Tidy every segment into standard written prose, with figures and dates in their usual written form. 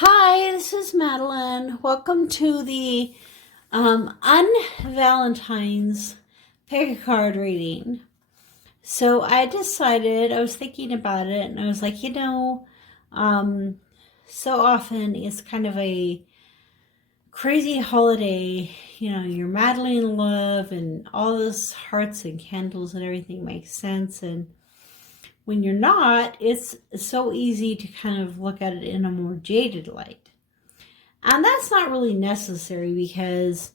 Hi, this is Madelyn. Welcome to the Un-Valentines pick a card reading. So I decided, I was thinking about it, and I was like, so often it's kind of a crazy holiday. You're madly in love, and all this hearts and candles and everything makes sense. And when you're not, it's so easy to kind of look at it in a more jaded light. And that's not really necessary because,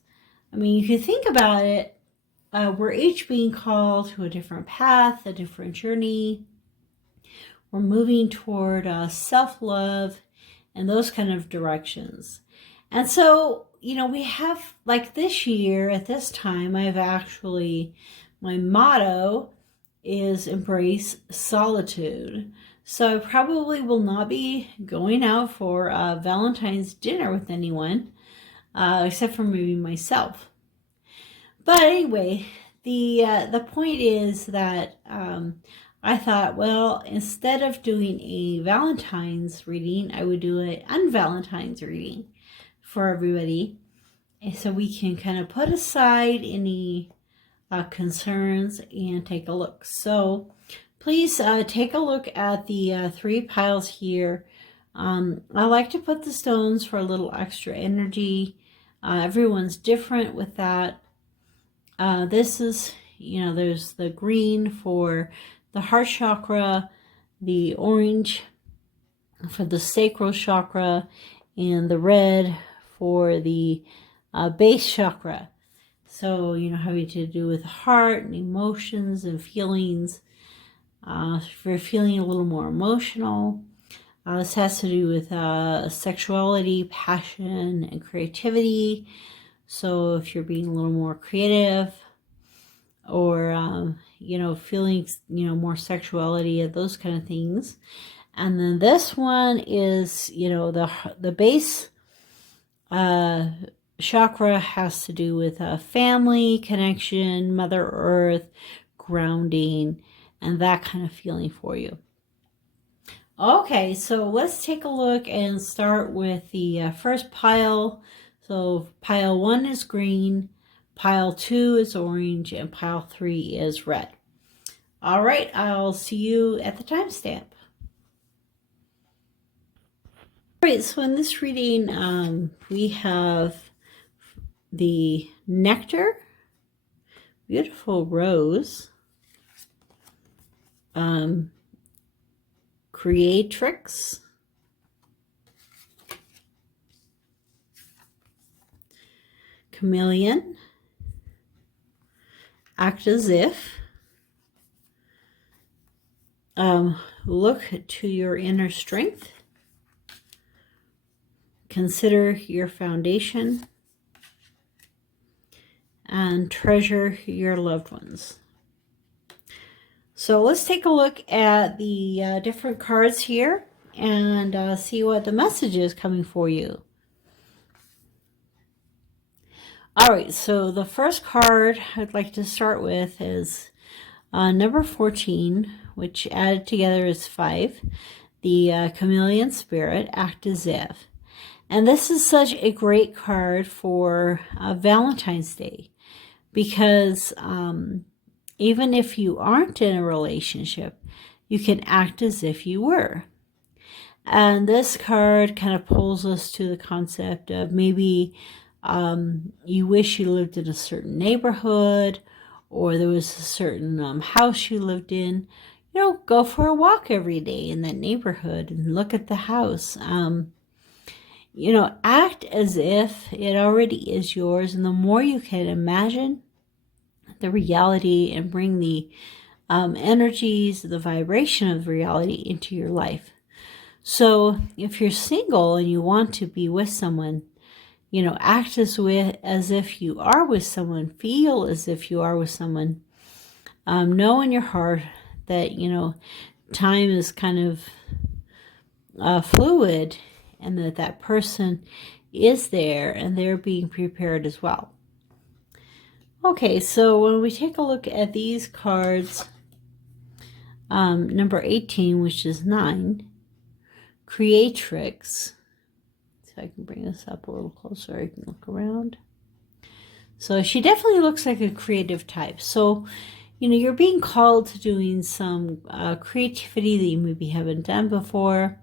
you can think about it, we're each being called to a different path, a different journey. We're moving toward self-love and those kind of directions. And so, we have, like this year at this time, my motto is embrace solitude. So I probably will not be going out for Valentine's dinner with anyone, except for maybe myself. But anyway, the point is that I thought, well, instead of doing a Valentine's reading, I would do an Un-Valentines reading for everybody. And so we can kind of put aside any concerns and take a look. So please take a look at the 3 piles here. I like to put the stones for a little extra energy. Everyone's different with that. This is, there's the green for the heart chakra, the orange for the sacral chakra, and the red for the base chakra. So, having to do with the heart and emotions and feelings. If you're feeling a little more emotional, this has to do with sexuality, passion, and creativity. So if you're being a little more creative or, feeling, more sexuality, those kind of things. And then this one is, the base chakra has to do with family, connection, Mother Earth, grounding, and that kind of feeling for you. Okay, so let's take a look and start with the first pile. So pile 1 is green, pile 2 is orange, and pile 3 is red. All right, I'll see you at the timestamp. All right, so in this reading, we have the nectar, beautiful rose, creatrix, chameleon, act as if, look to your inner strength, consider your foundation, and treasure your loved ones. So let's take a look at the different cards here and see what the message is coming for you. All right, so the first card I'd like to start with is number 14, which added together is 5, the chameleon spirit, act as if. And this is such a great card for Valentine's Day because even if you aren't in a relationship, you can act as if you were. And this card kind of pulls us to the concept of maybe you wish you lived in a certain neighborhood, or there was a certain house you lived in. Go for a walk every day in that neighborhood and look at the house. Act as if it already is yours. And the more you can imagine the reality and bring the energies, the vibration of reality into your life. So if you're single and you want to be with someone, act as if you are with someone, feel as if you are with someone. Know in your heart that, time is kind of fluid, and that person is there and they're being prepared as well. Okay, so when we take a look at these cards, number 18, which is 9, creatrix, So I can bring this up a little closer. I can look around. So she definitely looks like a creative type. So, you know, you're being called to doing some creativity that you maybe haven't done before.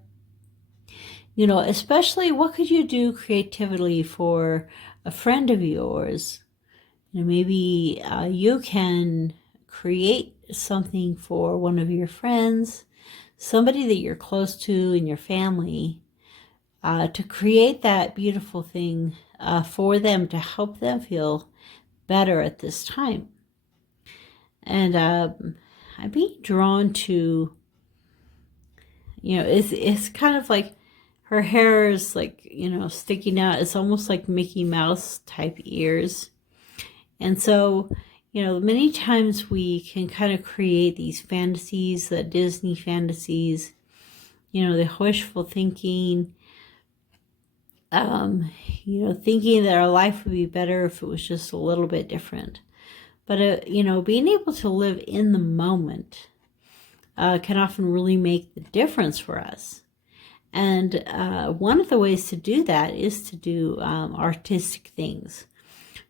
You know, especially what could you do creatively for a friend of yours? You know, maybe you can create something for one of your friends, somebody that you're close to in your family, to create that beautiful thing for them, to help them feel better at this time. And I'm being drawn to, you know, it's kind of like her hair is like, you know, sticking out. It's almost like Mickey Mouse type ears. And so, you know, many times we can kind of create these fantasies, the Disney fantasies, you know, the wishful thinking, you know, thinking that our life would be better if it was just a little bit different. But, you know, being able to live in the moment can often really make the difference for us. And one of the ways to do that is to do artistic things.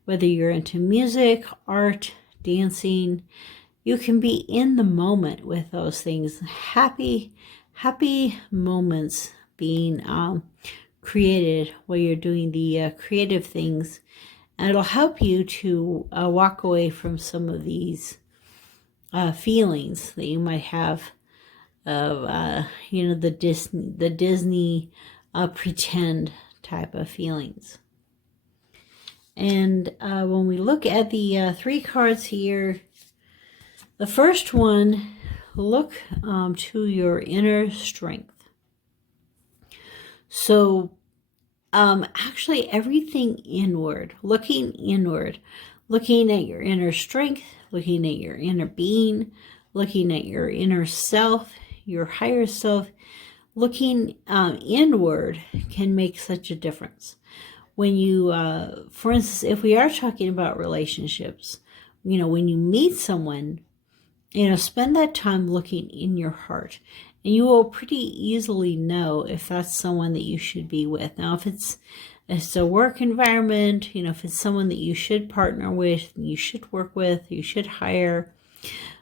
Whether you're into music, art, dancing, you can be in the moment with those things. Happy moments being created while you're doing the creative things. And it'll help you to walk away from some of these feelings that you might have of, you know, the Disney pretend type of feelings. And when we look at the 3 cards here, the first one, look to your inner strength. So actually everything inward, looking inward, looking at your inner strength, looking at your inner being, looking at your inner self, your higher self, looking inward can make such a difference. When you, for instance, if we are talking about relationships, you know, when you meet someone, you know, spend that time looking in your heart, and you will pretty easily know if that's someone that you should be with. Now, if it's a work environment, you know, if it's someone that you should partner with, you should work with, you should hire,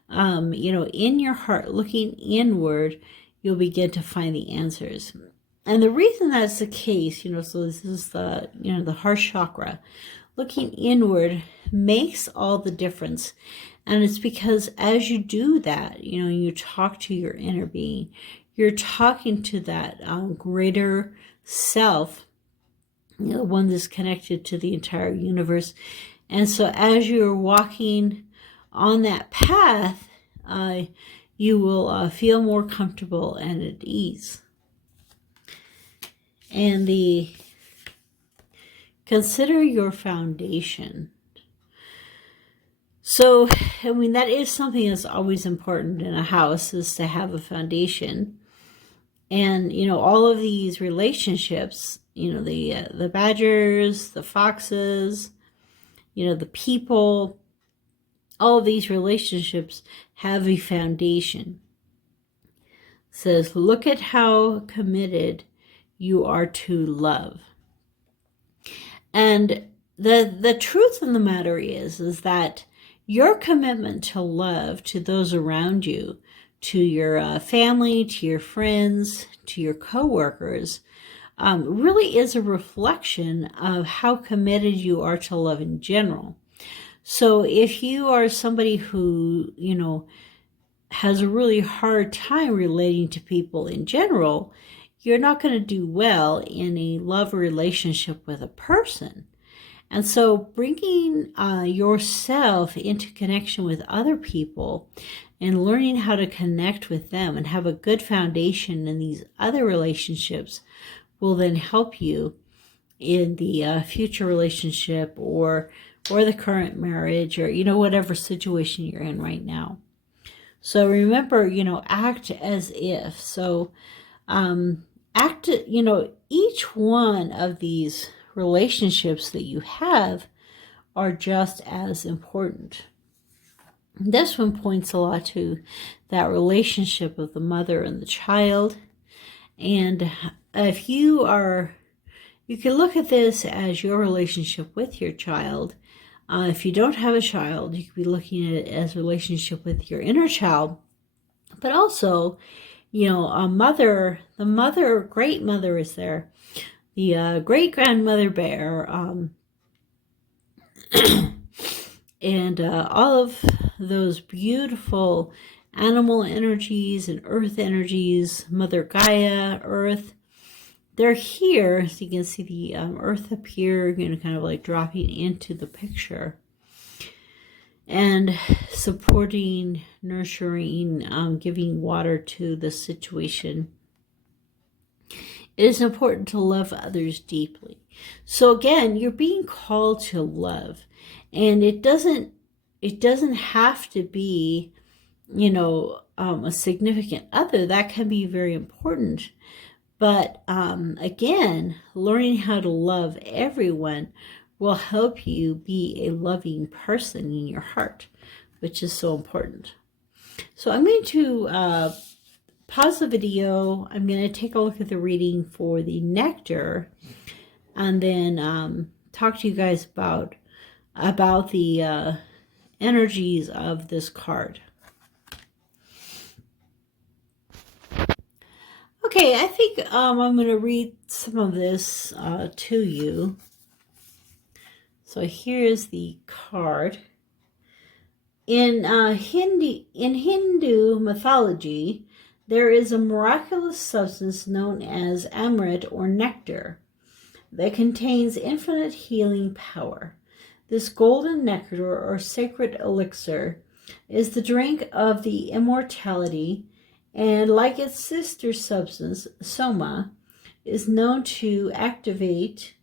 you know, in your heart, looking inward, you'll begin to find the answers. And the reason that's the case, you know, so this is the, you know, the heart chakra, looking inward makes all the difference. And it's because as you do that, you know, you talk to your inner being, you're talking to that greater self, you know, one that's connected to the entire universe. And so as you're walking on that path, you will feel more comfortable and at ease. And consider your foundation. So, I mean, that is something that's always important in a house, is to have a foundation. And, you know, all of these relationships, you know, the badgers, the foxes, you know, the people, all of these relationships have a foundation. It says, look at how committed you are to love. And the truth of the matter is that your commitment to love to those around you, to your family, to your friends, to your coworkers, really is a reflection of how committed you are to love in general. So if you are somebody who, you know, has a really hard time relating to people in general, you're not going to do well in a love relationship with a person. And so bringing yourself into connection with other people and learning how to connect with them and have a good foundation in these other relationships will then help you in the future relationship or the current marriage, or, you know, whatever situation you're in right now. So remember, you know, act as if. So act, you know, each one of these relationships that you have are just as important. This one points a lot to that relationship of the mother and the child. And if you are, You can look at this as your relationship with your child. If you don't have a child, you could be looking at it as a relationship with your inner child. But also, you know, a mother, the mother, great mother is there. The great-grandmother bear, and all of those beautiful animal energies and earth energies, Mother Gaia, earth, they're here. So you can see the earth appear, you know, kind of like dropping into the picture and supporting, nurturing, giving water to the situation. It is important to love others deeply. So again, you're being called to love, and it doesn't have to be, you know, a significant other. That can be very important. But again, learning how to love everyone will help you be a loving person in your heart, which is so important. So I'm going to pause the video. I'm going to take a look at the reading for the nectar, and then talk to you guys about the energies of this card. Okay, I think I'm going to read some of this to you. So here's the card. In Hindu mythology, there is a miraculous substance known as amrit or nectar that contains infinite healing power. This golden nectar or sacred elixir is the drink of the immortality, and like its sister substance, soma, is known to activate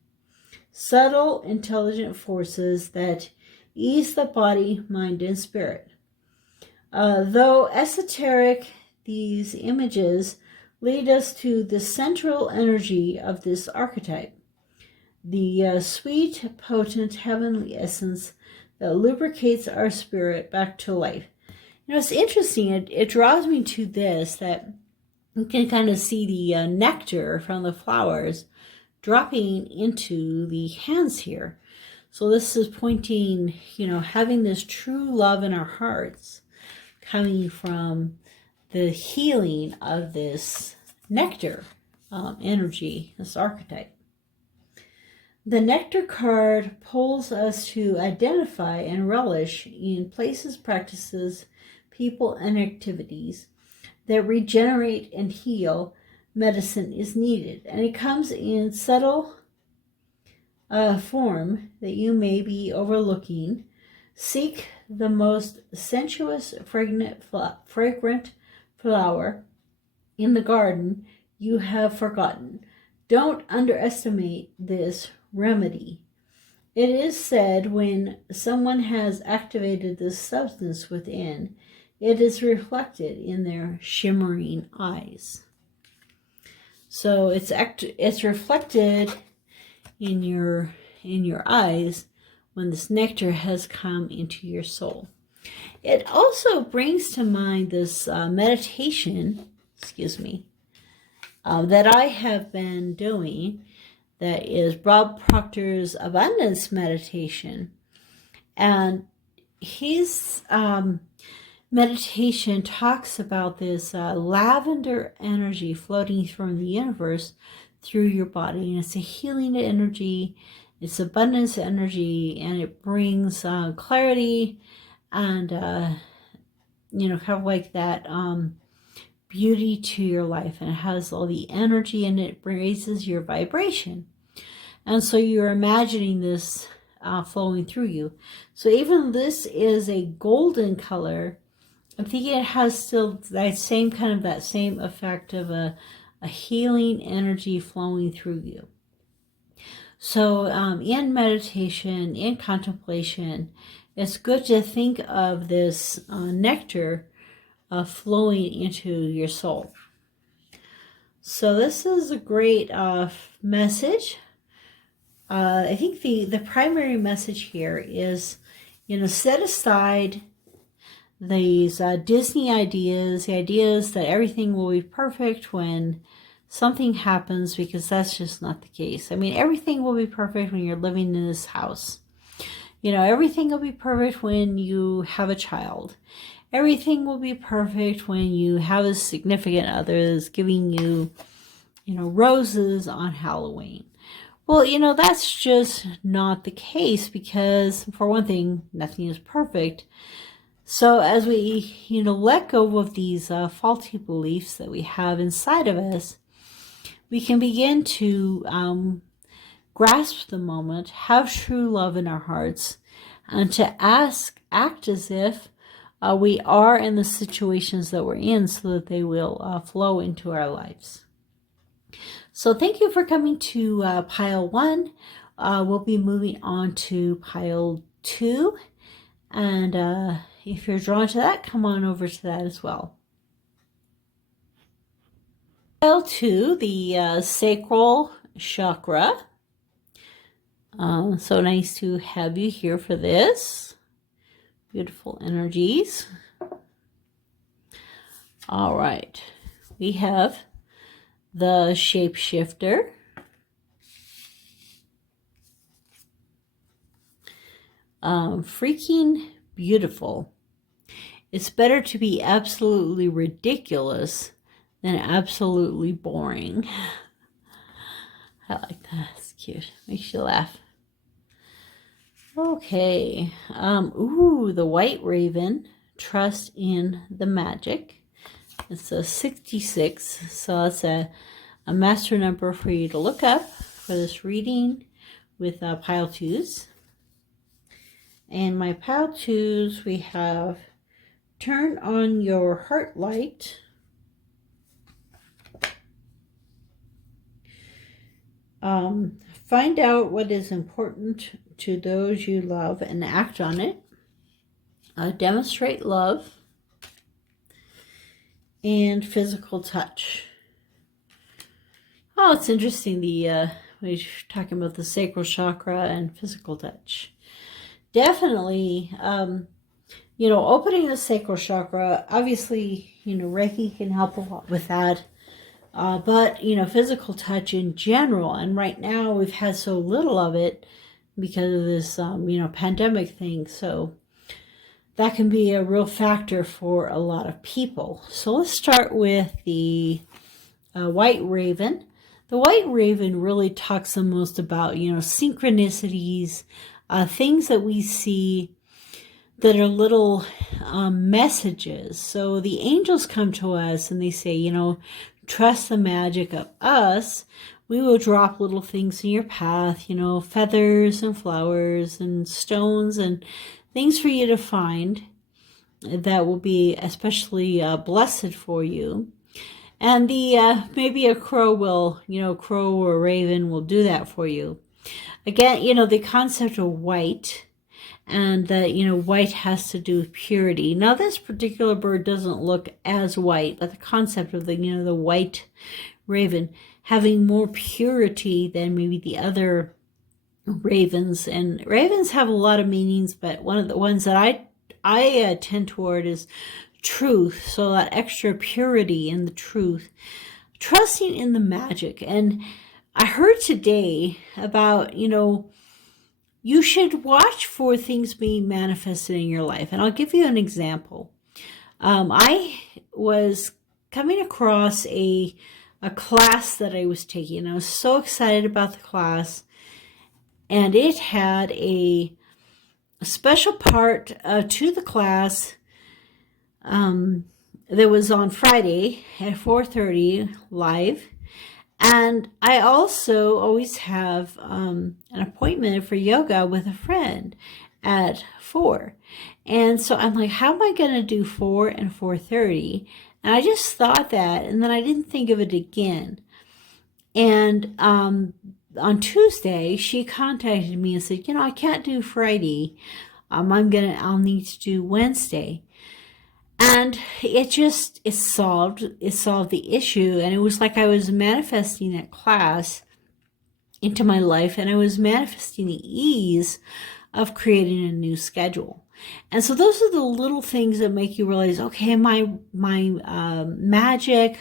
subtle, intelligent forces that ease the body, mind, and spirit. Though esoteric, these images lead us to the central energy of this archetype, the sweet, potent, heavenly essence that lubricates our spirit back to life. You know, it's interesting. It draws me to this, that you can kind of see the nectar from the flowers dropping into the hands here. So this is pointing, you know, having this true love in our hearts coming from the healing of this nectar energy, this archetype. The nectar card pulls us to identify and relish in places, practices, people, and activities that regenerate and heal. Medicine is needed, and it comes in subtle form that you may be overlooking. Seek the most sensuous, fragrant flower in the garden you have forgotten. Don't underestimate this remedy. It is said when someone has activated this substance within, it is reflected in their shimmering eyes. So it's reflected in your eyes when this nectar has come into your soul. It also brings to mind this meditation, that I have been doing, that is Bob Proctor's abundance meditation. And his meditation talks about this lavender energy floating from the universe through your body. And it's a healing energy, it's abundance energy, and it brings clarity and, you know, kind of like that beauty to your life. And it has all the energy, and it raises your vibration. And so you're imagining this flowing through you. So even this is a golden color. I'm thinking it has still that same effect of a healing energy flowing through you. So in meditation, in contemplation, it's good to think of this nectar flowing into your soul. So this is a great message. I think the primary message here is, you know, set aside these Disney ideas, the ideas that everything will be perfect when something happens, because that's just not the case. I mean, everything will be perfect when you're living in this house. You know, everything will be perfect when you have a child. Everything will be perfect when you have a significant other that's giving you, you know, roses on Halloween. Well, you know, that's just not the case, because for one thing, nothing is perfect. So as we, you know, let go of these faulty beliefs that we have inside of us, we can begin to grasp the moment, have true love in our hearts, and to act as if we are in the situations that we're in, so that they will flow into our lives. So thank you for coming to pile 1. We'll be moving on to pile 2. And if you're drawn to that, come on over to that as well. Pile 2, the sacral chakra. So nice to have you here for this. Beautiful energies. All right. We have the shapeshifter. Freaking beautiful. It's better to be absolutely ridiculous than absolutely boring. I like that. It's cute. Makes you laugh. Okay. Ooh, the white raven. Trust in the magic. It's a 66. So that's a master number for you to look up for this reading with pile 2s. And my pile 2s, we have turn on your heart light. Find out what is important to those you love and act on it. Demonstrate love. And physical touch. Oh, it's interesting. We're talking about the sacral chakra and physical touch. Definitely, you know, opening the sacral chakra, obviously, you know, Reiki can help a lot with that. But, you know, physical touch in general, and right now we've had so little of it because of this, you know, pandemic thing. So that can be a real factor for a lot of people. So let's start with the white raven. The white raven really talks the most about, you know, synchronicities, things that we see that are little messages. So the angels come to us and they say, you know, trust the magic of us. We will drop little things in your path, you know, feathers and flowers and stones and things for you to find that will be especially blessed for you. And the maybe a crow will, you know, crow or raven will do that for you. Again, you know, the concept of white, and that, you know, white has to do with purity. Now, this particular bird doesn't look as white, but the concept of the, you know, the white raven having more purity than maybe the other ravens. And ravens have a lot of meanings, but one of the ones that I tend toward is truth. So that extra purity in the truth, trusting in the magic. And I heard today about, you know, you should watch for things being manifested in your life. And I'll give you an example. I was coming across a class that I was taking. I was so excited about the class. And it had a special part to the class that was on Friday at 4:30 live. And I also always have an appointment for yoga with a friend at 4. And so I'm like, how am I going to do 4 and 4:30? And I just thought that, and then I didn't think of it again. And on Tuesday, she contacted me and said, you know, I can't do Friday. I'll need to do Wednesday. And it solved the issue. And it was like I was manifesting that class into my life, and I was manifesting the ease of creating a new schedule. And so those are the little things that make you realize, okay, my magic,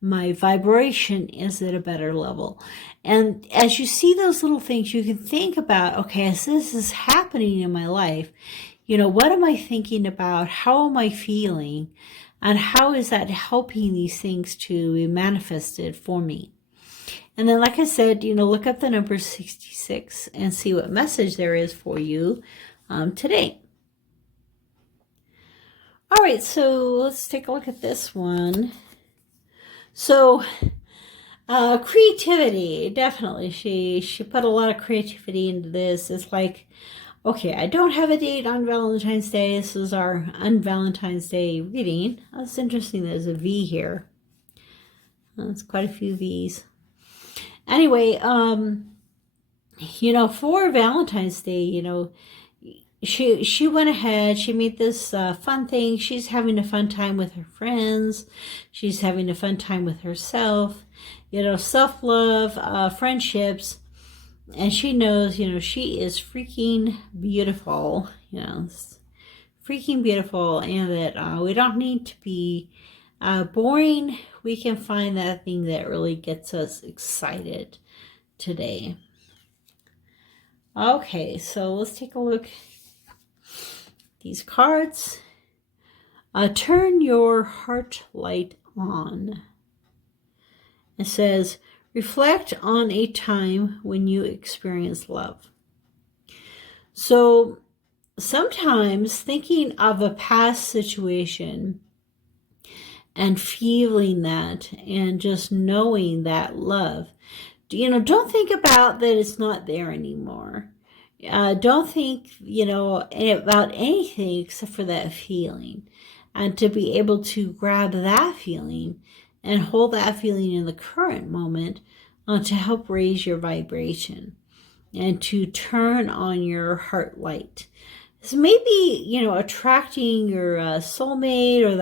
my vibration is at a better level. And as you see those little things, you can think about, okay, as this is happening in my life, what am I thinking about? How am I feeling? And how is that helping these things to be manifested for me? And then, like I said, look up the number 66 and see what message there is for you today. All right, so let's take a look at this one. So, creativity, definitely. She put a lot of creativity into this. It's like, okay, I don't have a date on Valentine's Day. This is our Un-Valentines A reading. That's interesting. There's a V here. That's quite a few V's. Anyway, for Valentine's Day, she went ahead, she made this fun thing. She's having a fun time with her friends. She's having a fun time with herself, self-love, friendships. And she knows, she is freaking beautiful, freaking beautiful. And that we don't need to be boring. We can find that thing that really gets us excited today. Okay, so let's take a look. These cards. Turn your heart light on. It says, reflect on a time when you experienced love. So sometimes thinking of a past situation and feeling that and just knowing that love, don't think about that it's not there anymore. Don't think, about anything except for that feeling. And to be able to grab that feeling and hold that feeling in the current moment to help raise your vibration and to turn on your heart light. So maybe, attracting your soulmate or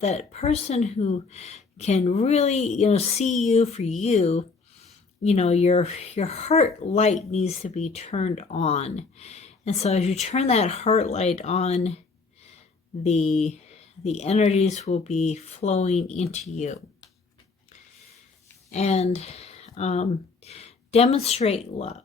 that person who can really, see you for you. Your heart light needs to be turned on. And so as you turn that heart light on, the energies will be flowing into you. And demonstrate love.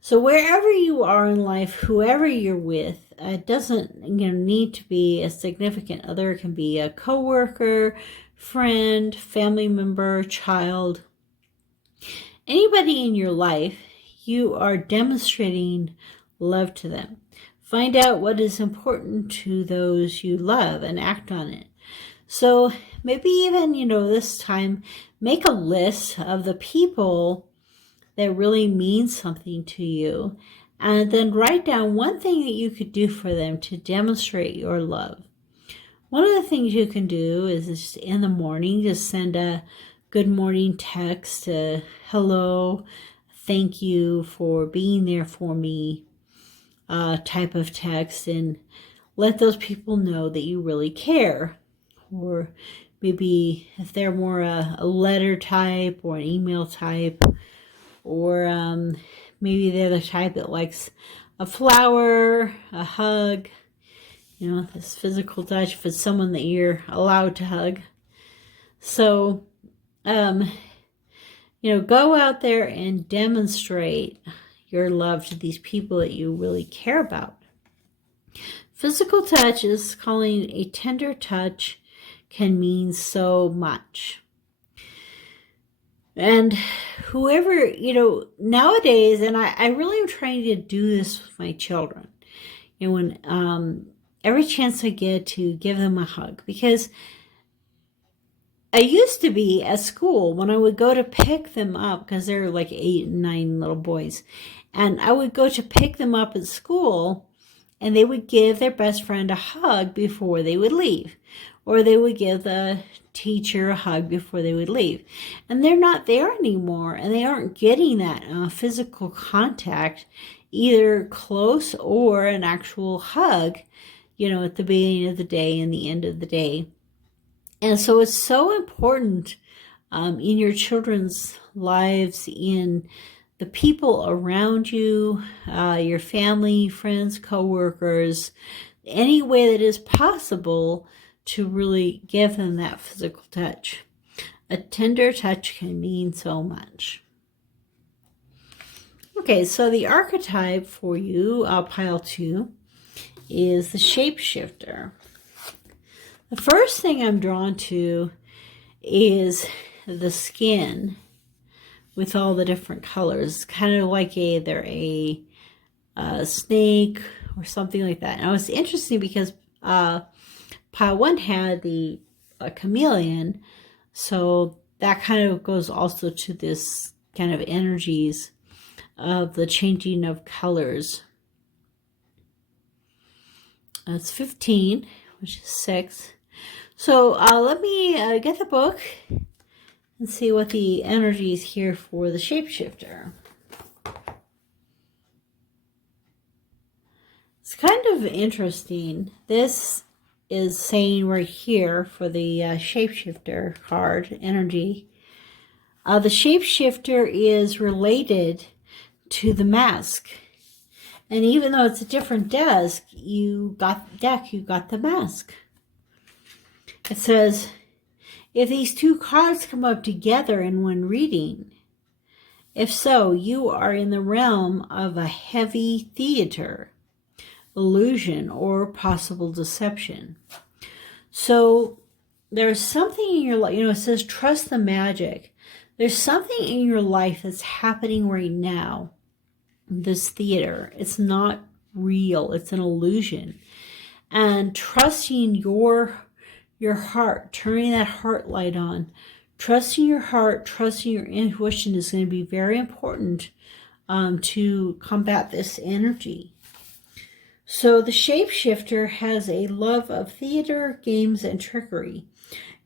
So wherever you are in life, whoever you're with, it doesn't need to be a significant other. It can be a coworker, friend, family member, child. Anybody in your life, you are demonstrating love to them. Find out what is important to those you love and act on it. So maybe even, this time, make a list of the people that really mean something to you. And then write down one thing that you could do for them to demonstrate your love. One of the things you can do is just in the morning, just send a good morning text, hello, thank you for being there for me type of text, and let those people know that you really care. Or maybe if they're more a letter type or an email type, or maybe they're the type that likes a flower, a hug, this physical touch if it's someone that you're allowed to hug. So go out there and demonstrate your love to these people that you really care about. Physical touch is calling a tender touch can mean so much. And whoever, nowadays, and I really am trying to do this with my children, when every chance I get to give them a hug, because I used to be at school when I would go to pick them up, because they're like 8 and 9 little boys, and I would go to pick them up at school, and they would give their best friend a hug before they would leave, or they would give the teacher a hug before they would leave. And they're not there anymore, and they aren't getting that physical contact, either close or an actual hug, at the beginning of the day and the end of the day. And so it's so important in your children's lives, in the people around you, your family, friends, coworkers, any way that is possible to really give them that physical touch. A tender touch can mean so much. Okay, so the archetype for you, pile 2, is the shapeshifter. The first thing I'm drawn to is the skin with all the different colors. It's kind of like either a snake or something like that. And it was interesting because pile 1 had the chameleon, so that kind of goes also to this kind of energies of the changing of colors. It's 15, which is 6. So let me get the book and see what the energy is here for the shapeshifter. It's kind of interesting. This is saying right here for the shapeshifter card energy. The shapeshifter is related to the mask. And even though it's a different deck, you got the mask. It says, if these two cards come up together in one reading, if so, you are in the realm of a heavy theater, illusion, or possible deception. So there's something in your life, it says trust the magic. There's something in your life that's happening right now. This theater, it's not real, it's an illusion. And trusting your heart, turning that heart light on, trusting your heart, trusting your intuition is going to be very important to combat this energy. So the shapeshifter has a love of theater, games, and trickery.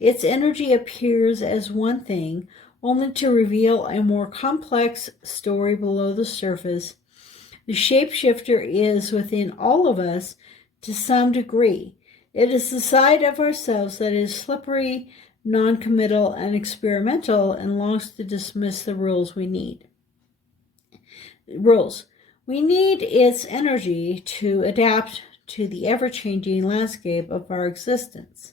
Its energy appears as one thing, only to reveal a more complex story below the surface. The shapeshifter is within all of us to some degree. It is the side of ourselves that is slippery, non-committal, and experimental, and longs to dismiss the rules we need. We need its energy to adapt to the ever-changing landscape of our existence.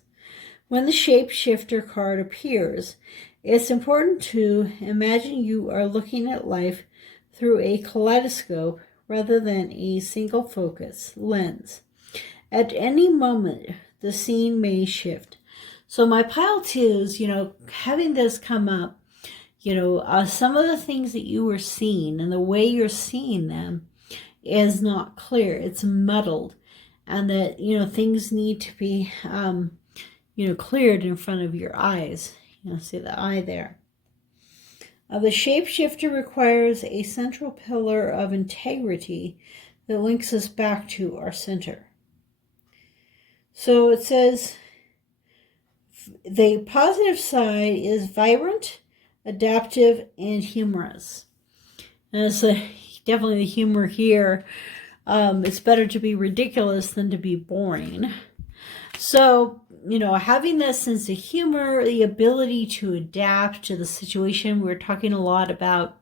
When the shapeshifter card appears, it's important to imagine you are looking at life through a kaleidoscope rather than a single focus lens. At any moment, the scene may shift. So my pile 2 is, having this come up, some of the things that you were seeing and the way you're seeing them is not clear. It's muddled. And that, things need to be, cleared in front of your eyes. See the eye there. The shapeshifter requires a central pillar of integrity that links us back to our center. So it says the positive side is vibrant, adaptive, and humorous. And it's definitely the humor here. It's better to be ridiculous than to be boring. So, having that sense of humor, the ability to adapt to the situation. We're talking a lot about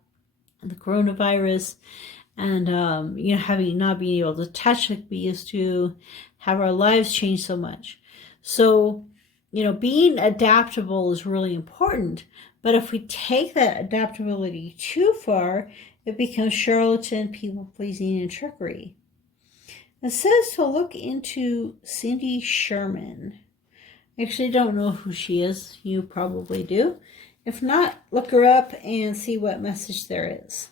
the coronavirus and, having not being able to touch like we used to, have our lives change so much. So, being adaptable is really important. But if we take that adaptability too far, it becomes charlatan, people-pleasing, and trickery. It says to look into Cindy Sherman. I actually don't know who she is. You probably do. If not, look her up and see what message there is.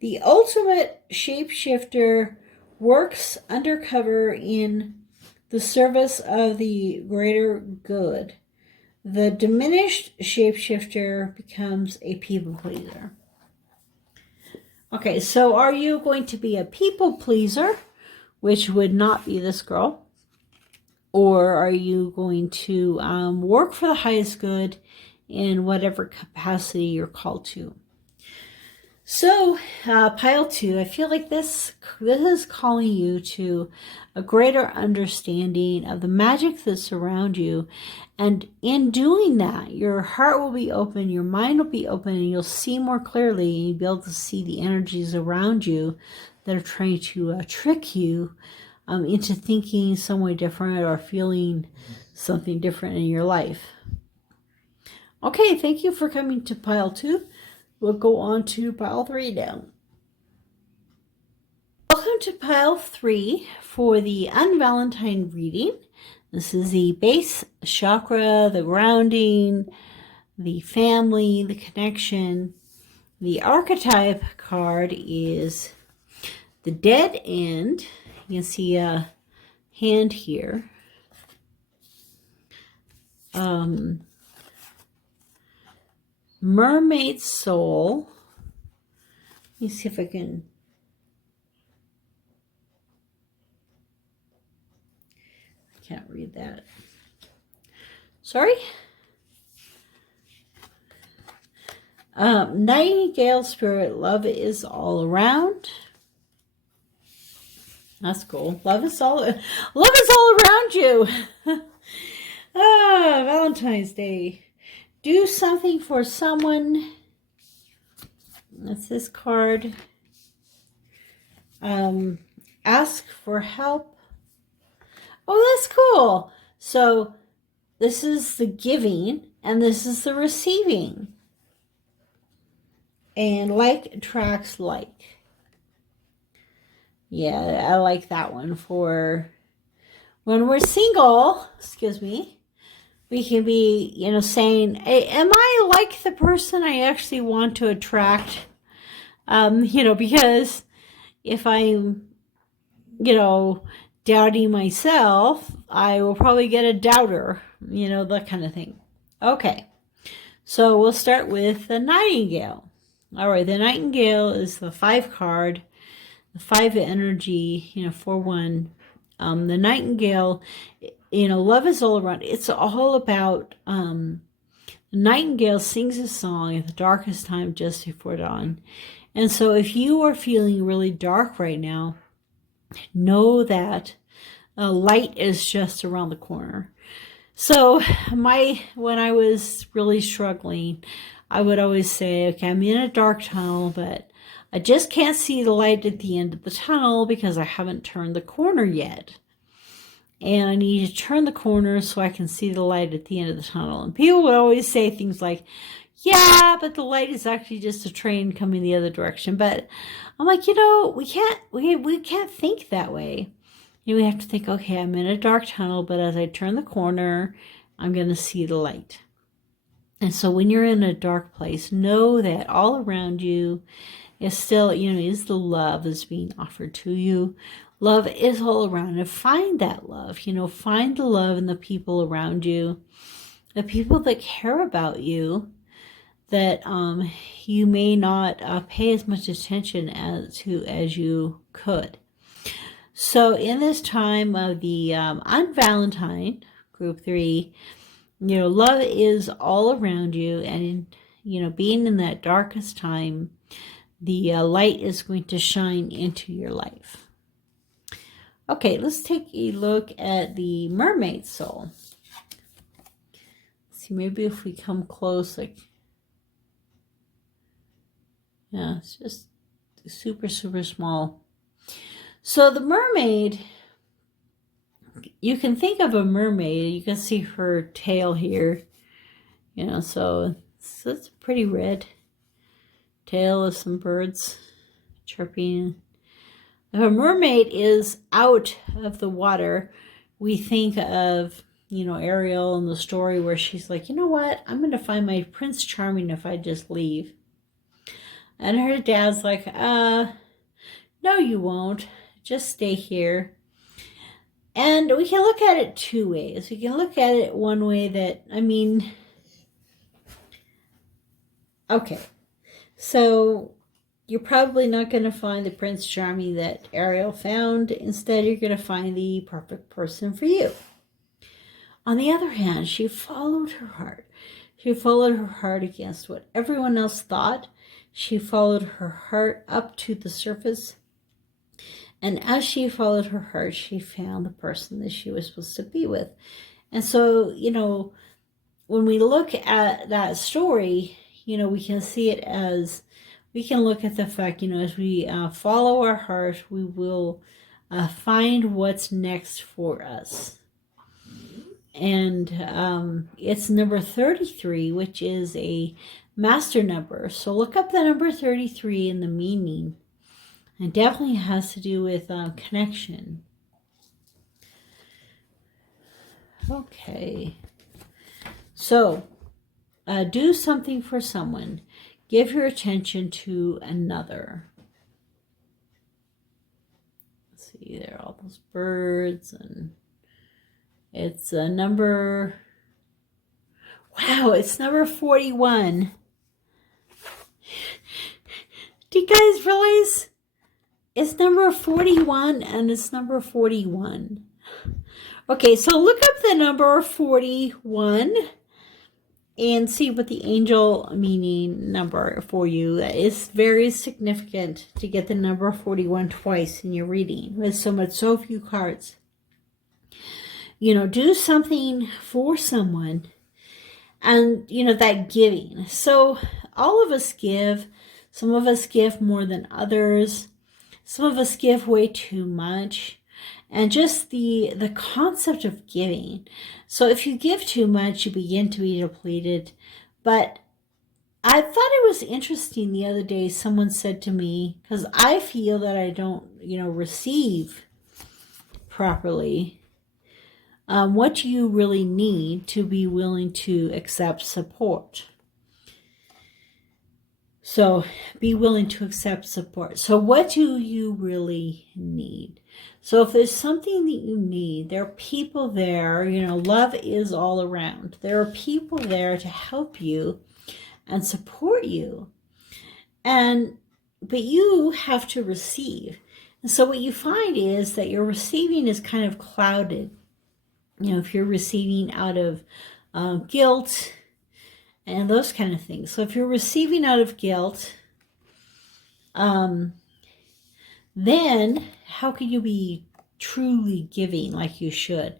The ultimate shapeshifter works undercover in the service of the greater good. The diminished shapeshifter becomes a people pleaser. Okay, so are you going to be a people pleaser, which would not be this girl? Or are you going to work for the highest good in whatever capacity you're called to? So, pile 2, I feel like this is calling you to a greater understanding of the magic that's around you. And in doing that, your heart will be open, your mind will be open, and you'll see more clearly, and you'll be able to see the energies around you that are trying to trick you into thinking some way different or feeling something different in your life. Okay, thank you for coming to pile 2. We'll go on to pile 3 now. Welcome to pile 3 for the Un-Valentine reading. This is the base chakra, the grounding, the family, the connection. The archetype card is the Dead End. You can see a hand here. Mermaid Soul. Let me see if I can... I can't read that. Sorry? Nightingale Spirit, love is all around. That's cool. Love is all around you. Valentine's Day. Do something for someone. That's this card. Ask for help. Oh, that's cool. So this is the giving and this is the receiving. And like attracts like. Yeah, I like that one for when we're single, excuse me, we can be, saying, hey, am I like the person I actually want to attract? Because if I'm, doubting myself, I will probably get a doubter, that kind of thing. Okay, so we'll start with the Nightingale. All right, the Nightingale is the 5 card. 5 energy, 4/1. The Nightingale, love is all around. It's all about, the Nightingale sings a song at the darkest time just before dawn. And so if you are feeling really dark right now, know that light is just around the corner. So when I was really struggling, I would always say, okay, I'm in a dark tunnel, but I just can't see the light at the end of the tunnel because I haven't turned the corner yet. And I need to turn the corner so I can see the light at the end of the tunnel. And people would always say things like, yeah, but the light is actually just a train coming the other direction. But I'm like, we can't think that way. We have to think, okay, I'm in a dark tunnel, but as I turn the corner, I'm going to see the light. And so when you're in a dark place, know that all around you is still, is the love that's being offered to you. Love is all around. And find that love, find the love in the people around you, the people that care about you, that you may not pay as much attention as you could. So in this time of the Un-Valentine, group 3, love is all around you. And, being in that darkest time, the light is going to shine into your life. Okay, let's take a look at the Mermaid Soul. Let's see, maybe if we come close, yeah, it's just super, super small. So the mermaid, you can think of a mermaid. You can see her tail here, so it's pretty red. Tail of some birds chirping. If a mermaid is out of the water, we think of, Ariel in the story where she's like, you know what? I'm going to find my Prince Charming if I just leave. And her dad's like, no, you won't. Just stay here. And we can look at it 2 ways. We can look at it one way that, okay. So you're probably not going to find the Prince Charming that Ariel found. Instead, you're going to find the perfect person for you. On the other hand, she followed her heart. She followed her heart against what everyone else thought. She followed her heart up to the surface. And as she followed her heart, she found the person that she was supposed to be with. And so, when we look at that story, we can see it as, we can look at the fact, as we follow our heart, we will find what's next for us. And it's number 33, which is a master number. So look up the number 33 and the meaning. It definitely has to do with connection. Okay. So do something for someone. Give your attention to another. Let's see, there are all those birds, and it's a number, wow, it's number 41. Do you guys realize it's number 41 and it's number 41? Okay, so look up the number 41 and see what the angel meaning number for you. It's very significant to get the number 41 twice in your reading with so few cards. You know, do something for someone, and you know, that giving. So all of us give. Some of us give more than others. Some of us give way too much. And just the concept of giving. So if you give too much, you begin to be depleted. But I thought it was interesting the other day, someone said to me, because I feel that I don't, you know, receive properly, what you really need to be willing to accept support. So be willing to accept support. So what do you really need? So if there's something that you need, there are people there, you know, love is all around. There are people there to help you and support you. But you have to receive. And so what you find is that your receiving is kind of clouded. You know, if you're receiving out of guilt and those kind of things. So if you're receiving out of guilt, then how can you be truly giving like you should?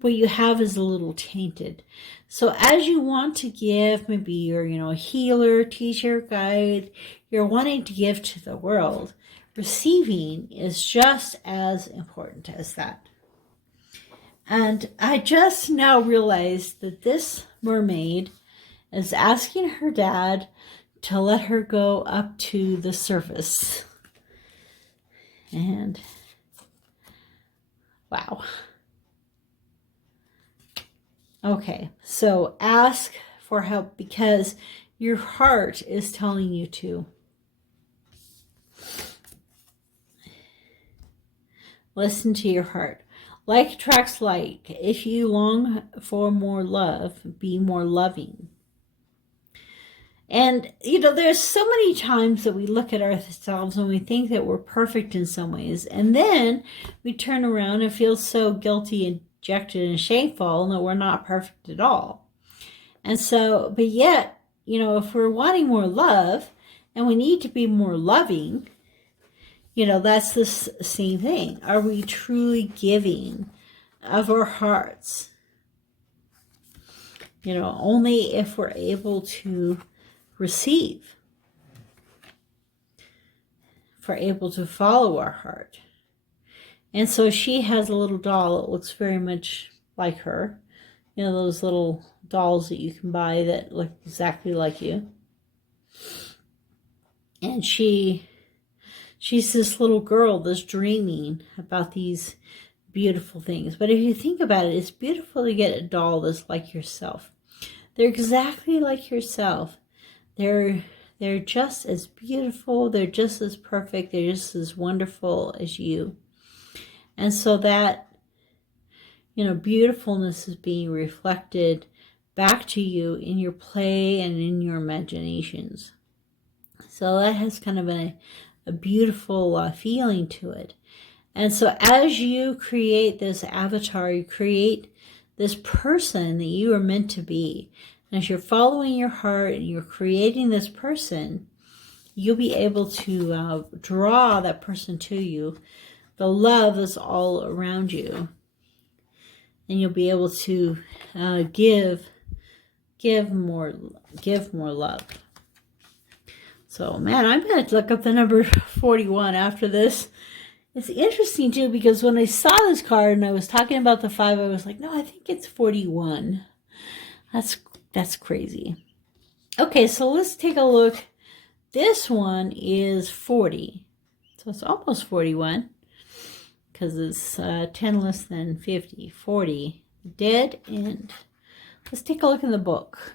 What you have is a little tainted. So as you want to give, maybe you're, you know, a healer, teacher, guide, you're wanting to give to the world. Receiving is just as important as that. And I just now realized that this mermaid is asking her dad to let her go up to the surface. And wow. Okay, so ask for help because your heart is telling you to. Listen to your heart. Like attracts like. If you long for more love, be more loving. And, you know, there's so many times that we look at ourselves and we think that we're perfect in some ways. And then we turn around and feel so guilty and dejected and shameful that we're not perfect at all. And so, but yet, you know, if we're wanting more love and we need to be more loving, you know, that's the same thing. Are we truly giving of our hearts? You know, only if we're able to receive, if we're able to follow our heart. And so she has a little doll that looks very much like her. You know, those little dolls that you can buy that look exactly like you. And she's this little girl that's dreaming about these beautiful things. But if you think about it, it's beautiful to get a doll that's like yourself. They're exactly like yourself. They're just as beautiful. They're just as perfect. They're just as wonderful as you. And so that, you know, beautifulness is being reflected back to you in your play and in your imaginations. So that has kind of a beautiful feeling to it. And so as you create this avatar, you create this person that you are meant to be. And as you're following your heart and you're creating this person, you'll be able to draw that person to you. The love is all around you. And you'll be able to give more love. So, man, I'm going to look up the number 41 after this. It's interesting too, because when I saw this card and I was talking about the 5, I was like, no, I think it's 41. That's crazy. Okay, so let's take a look. This one is 40. So it's almost 41, because it's 10 less than 50. 40. Dead end. Let's take a look in the book.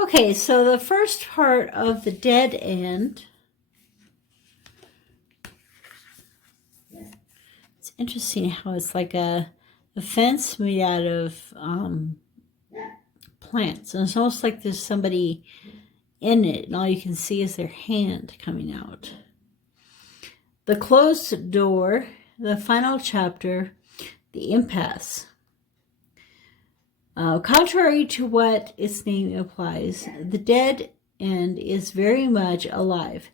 Okay, so the first part of the dead end. It's interesting how it's like a fence made out of plants. And it's almost like there's somebody in it, and all you can see is their hand coming out. The closed door, the final chapter, the impasse. Contrary to what its name implies, the dead end is very much alive.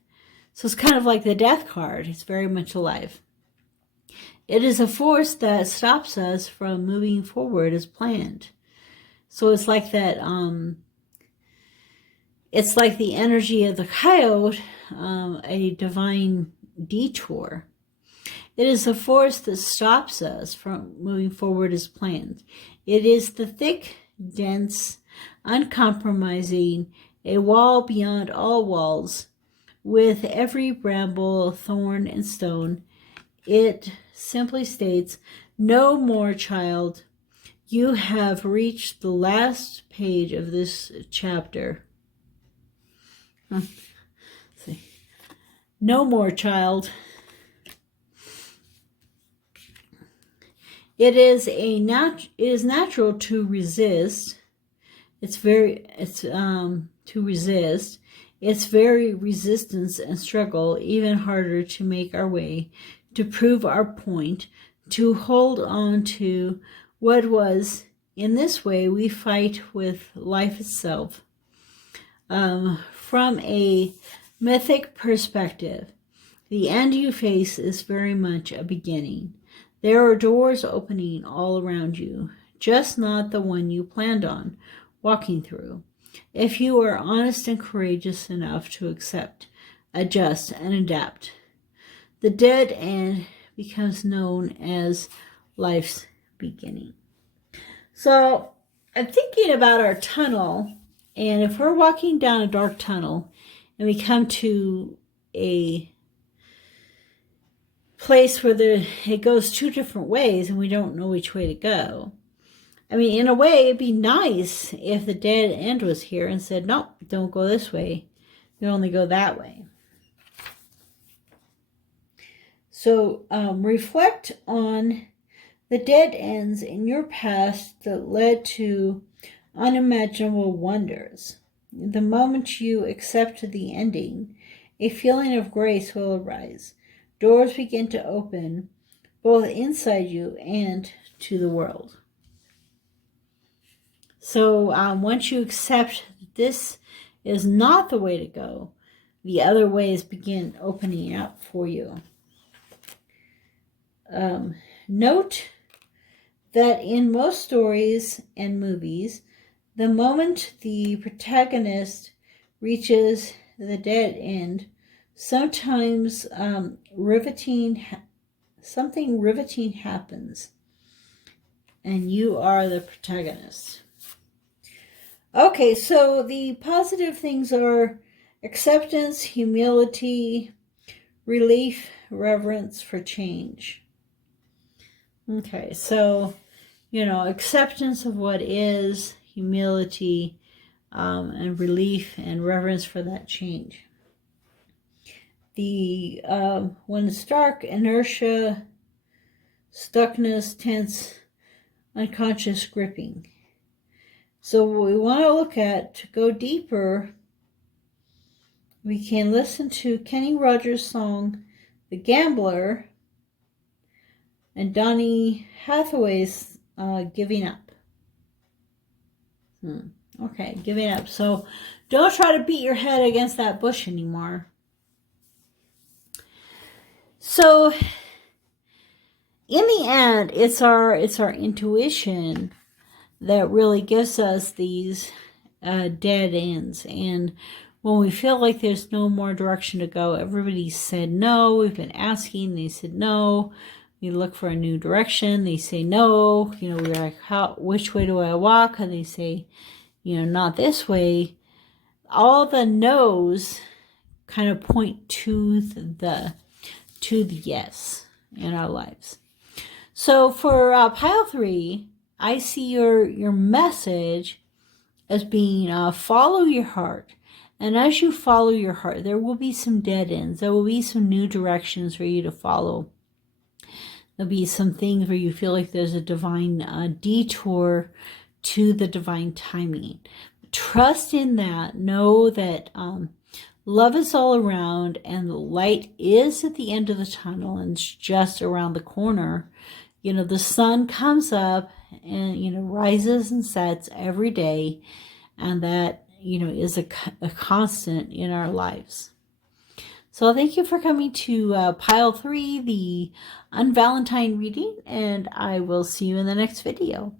So it's kind of like the death card. It's very much alive. It is a force that stops us from moving forward as planned. So it's like that, it's like the energy of the coyote, a divine detour. It is a force that stops us from moving forward as planned. It is the thick, dense, uncompromising, a wall beyond all walls, with every bramble, thorn, and stone. It simply states, no more, child. You have reached the last page of this chapter. See. No more, child. It is natural to resist. To resist. It's very resistance and struggle, even harder to make our way, to prove our point, to hold on to what was. In this way, we fight with life itself. From a mythic perspective, the end you face is very much a beginning. There are doors opening all around you, just not the one you planned on walking through. If you are honest and courageous enough to accept, adjust, and adapt, the dead end becomes known as life's beginning. So I'm thinking about our tunnel, and if we're walking down a dark tunnel and we come to a place where it goes 2 different ways and we don't know which way to go. I mean, in a way, it'd be nice if the dead end was here and said, no, don't go this way. You only go that way. So reflect on the dead ends in your past that led to unimaginable wonders. The moment you accept the ending, a feeling of grace will arise. Doors begin to open, both inside you and to the world. So once you accept this is not the way to go, the other ways begin opening up for you. Note that in most stories and movies, the moment the protagonist reaches the dead end, sometimes something riveting happens, and you are the protagonist. Okay, so the positive things are acceptance, humility, relief, reverence for change. Okay, so, acceptance of what is, humility, and relief and reverence for that change. The when stark, inertia, stuckness, tense, unconscious gripping. So what we want to look at, to go deeper, we can listen to Kenny Rogers' song, The Gambler, and Donny Hathaway's Giving Up. Okay, giving up. So don't try to beat your head against that bush anymore. So in the end, it's our intuition that really gives us these dead ends. And when we feel like there's no more direction to go. Everybody said no. We've been asking. They said no. We look for a new direction. They say no. You know, we're like, which way do I walk? And they say, you know, not this way. All the no's kind of point to the yes in our lives. So for pile 3, I see your message as being follow your heart. And as you follow your heart, there will be some dead ends. There will be some new directions for you to follow. There'll be some things where you feel like there's a divine detour to the divine timing. Trust in that. Know that love is all around, and the light is at the end of the tunnel, and it's just around the corner. You know, the sun comes up and, you know, rises and sets every day, and that, you know, is a constant in our lives. So thank you for coming to pile 3, the Un-Valentine reading, and I will see you in the next video.